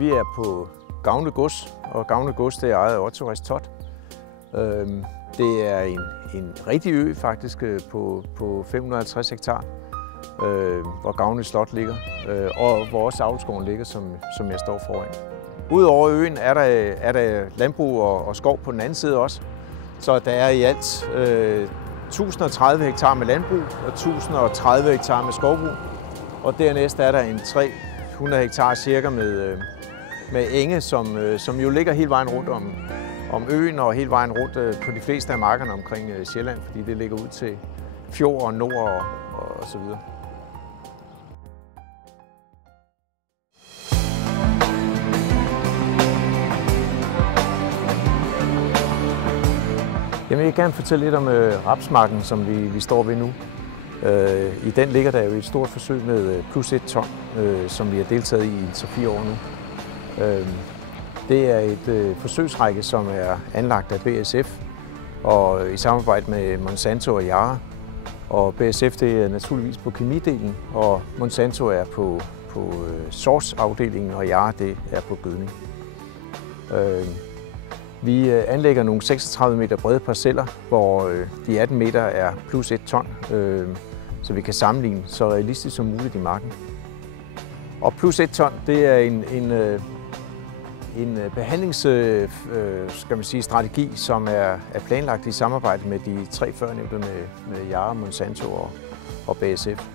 Vi er på Gavne Gods, og Gavne Gods det er ejet af Otto Ristot. Det er en rigtig ø faktisk på 550 hektar, hvor Gavne Slot ligger, og hvor også avlsgården ligger, som jeg står foran. Udover øen er der landbrug og skov på den anden side også, så der er i alt 1030 hektar med landbrug og 1030 hektar med skovbrug. Og dernæst er der en 300 hektar cirka med enge, som jo ligger hele vejen rundt om øen og hele vejen rundt på de fleste af markerne omkring Sjælland, fordi det ligger ud til fjord og nord og så videre. Jeg vil gerne fortælle lidt om rapsmarken, som vi står ved nu. I den ligger der jo et stort forsøg med plus 1 ton, som vi har deltaget i 3-4 år nu. Det er et forsøgsrække, som er anlagt af BASF og i samarbejde med Monsanto og Yara. Og BASF det er naturligvis på kemidelen, og Monsanto er på source-afdelingen, og Yara det er på gødning. Vi anlægger nogle 36 meter brede parceller, hvor de 18 meter er plus 1 ton, så vi kan sammenligne så realistisk som muligt i marken. Og plus 1 ton, det er en behandlingsstrategi, som er planlagt i samarbejde med de 3 førnævnte med Yara, Monsanto og BASF.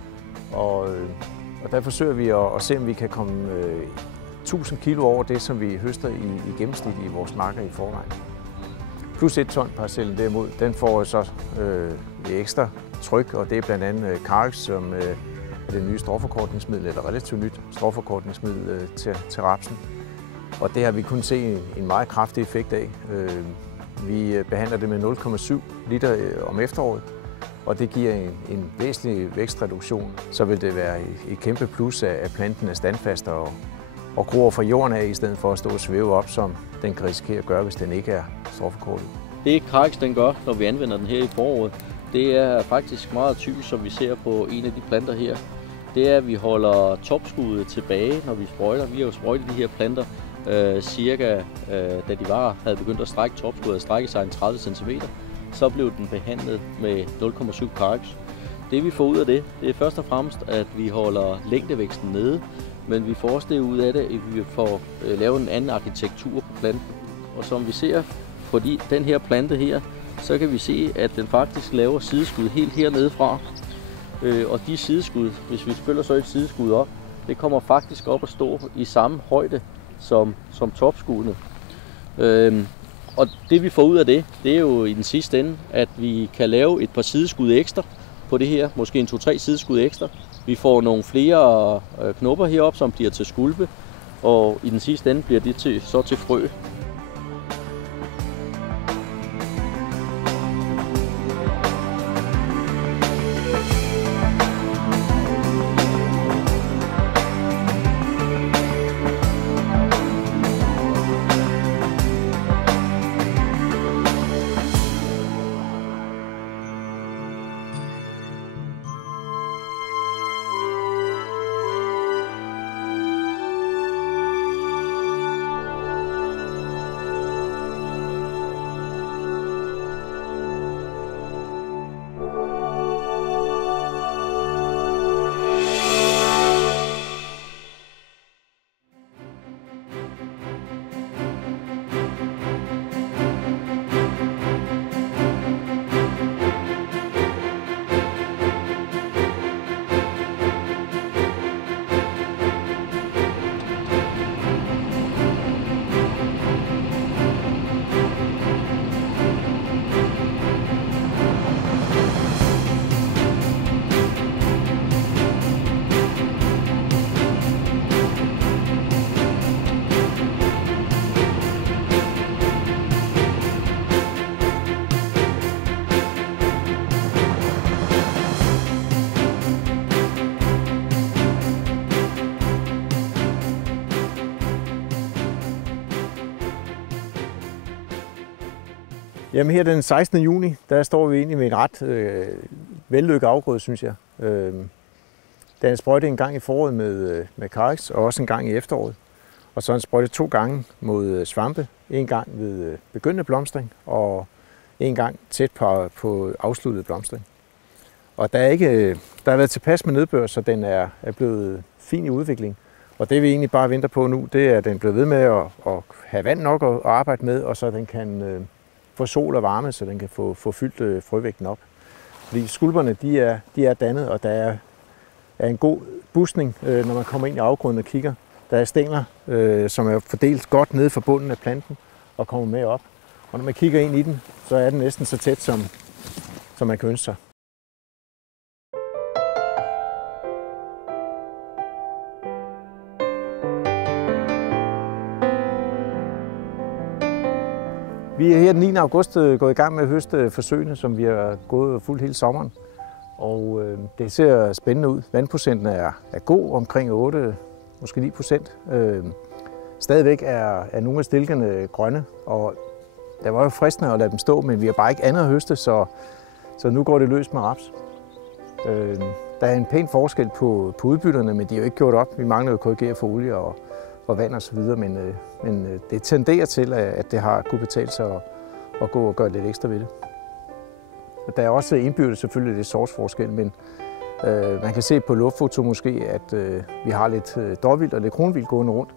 Og der forsøger vi at se, om vi kan komme 1000 kilo over det, som vi høster i gennemsnit i vores marker i forvejen. Plus 1 ton parcellen derimod, den får så ekstra tryk, og det er blandt andet Carex, som er det nye stråforkortningsmiddel, eller relativt nyt stråforkortningsmiddel til rapsen. Og det har vi kun set en meget kraftig effekt af. Vi behandler det med 0,7 liter om efteråret, og det giver en væsentlig vækstreduktion. Så vil det være et kæmpe plus, at planten er standfast og gror fra jorden af, i stedet for at stå og svæve op, som den kan risikere at gøre, hvis den ikke er stråforkortet. Det Carex den gør, når vi anvender den her i foråret, det er faktisk meget typisk, som vi ser på en af de planter her. Det er, at vi holder topskuddet tilbage, når vi sprøjter. Vi har jo sprøjtet de her planter cirka, da de havde begyndt at strække topskuddet, strække sig en 30 cm, så blev den behandlet med 0,7 Carex. Det vi får ud af det er først og fremmest, at vi holder længdevæksten nede, men vi får også det ud af det, at vi får lavet en anden arkitektur på planten. Og som vi ser på den her plante her, så kan vi se, at den faktisk laver sideskud helt hernede fra. Og de sideskud, hvis vi spiller så et sideskud op, det kommer faktisk op at stå i samme højde som topskuddene. Og det vi får ud af det er jo i den sidste ende, at vi kan lave et par sideskud ekstra på det her, måske en 2-3 sideskud ekstra. Vi får nogle flere knopper heroppe, som bliver til skulpe, og i den sidste ende bliver det så til frø. Jamen her den 16. juni, der står vi egentlig med en ret vellykket afgrøde, synes jeg. Den er sprøjtet en gang i foråret med Carex, og også en gang i efteråret. Og så en sprøjte 2 gange mod svampe. En gang ved begyndende blomstring og en gang tæt på afsluttet blomstring. Og der har været tilpas med nedbør, så den er blevet fin i udvikling. Og det vi egentlig bare venter på nu, det er, at den bliver ved med at have vand nok at arbejde med, og så den kan få sol og varme, så den kan få fyldt frøvægten op. Fordi skulperne, de er dannet, og der er en god buskning, når man kommer ind i afgrunden og kigger. Der er stængler, som er fordelt godt nede for bunden af planten og kommer med op. Og når man kigger ind i den, så er den næsten så tæt, som man kan ønske sig. Vi er her den 9. august gået i gang med at høste forsøgene, som vi har gået fuldt hele sommeren. Og det ser spændende ud. Vandprocenten er god, omkring 8, måske 9%. Stadigvæk er nogle af stilkene grønne, og der var jo fristende at lade dem stå, men vi har bare ikke andet at høste, så nu går det løs med raps. Der er en pæn forskel på udbytterne, men de er jo ikke gjort op. Vi mangler jo at korrigere for olie og vand og så videre, men det tenderer til, at det har kunne betale sig at gå og gøre lidt ekstra ved det. Der er også indbyrdet selvfølgelig lidt sortsforskel, men man kan se på luftfoto måske, at vi har lidt dårvildt og lidt kronvildt gående rundt.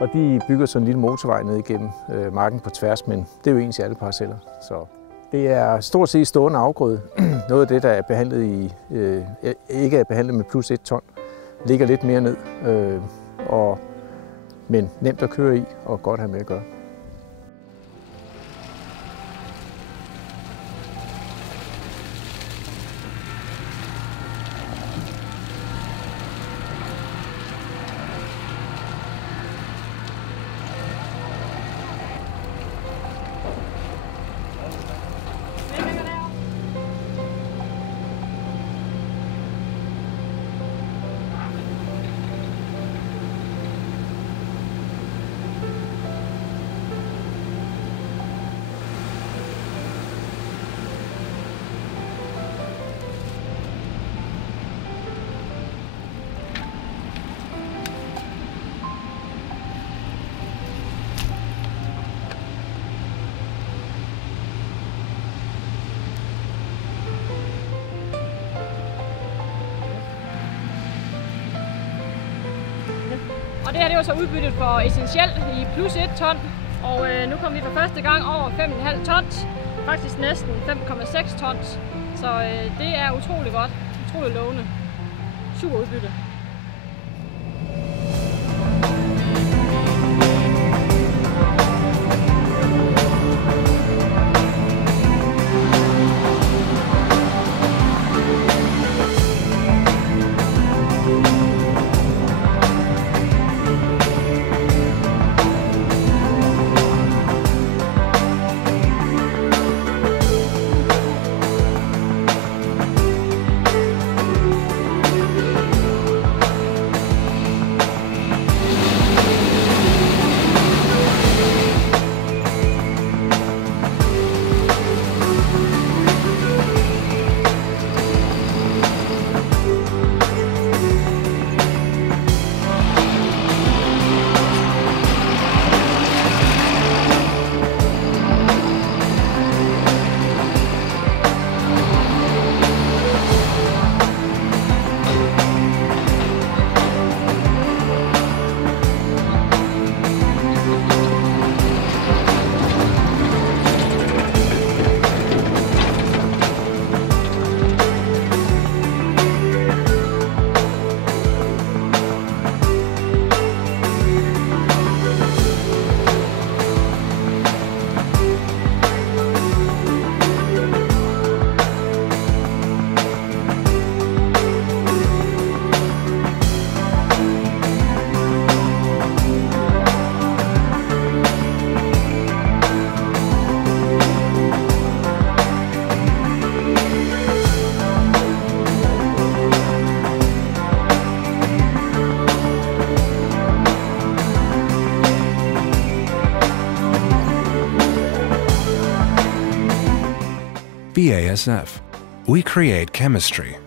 Og de bygger sådan en lille motorvej ned igennem marken på tværs, men det er jo ens hjerteparceller. Så det er stort set stående afgrøde. Noget af det, der er behandlet ikke er behandlet med plus 1 ton, ligger lidt mere ned, men nemt at køre i og godt at have med at gøre. Og det her det var så udbyttet for Essentiel i plus 1 ton, og nu kom vi for første gang over 5,5 tons, faktisk næsten 5,6 tons, så det er utrolig godt, utrolig lovende, super udbytte. BASF. We create chemistry.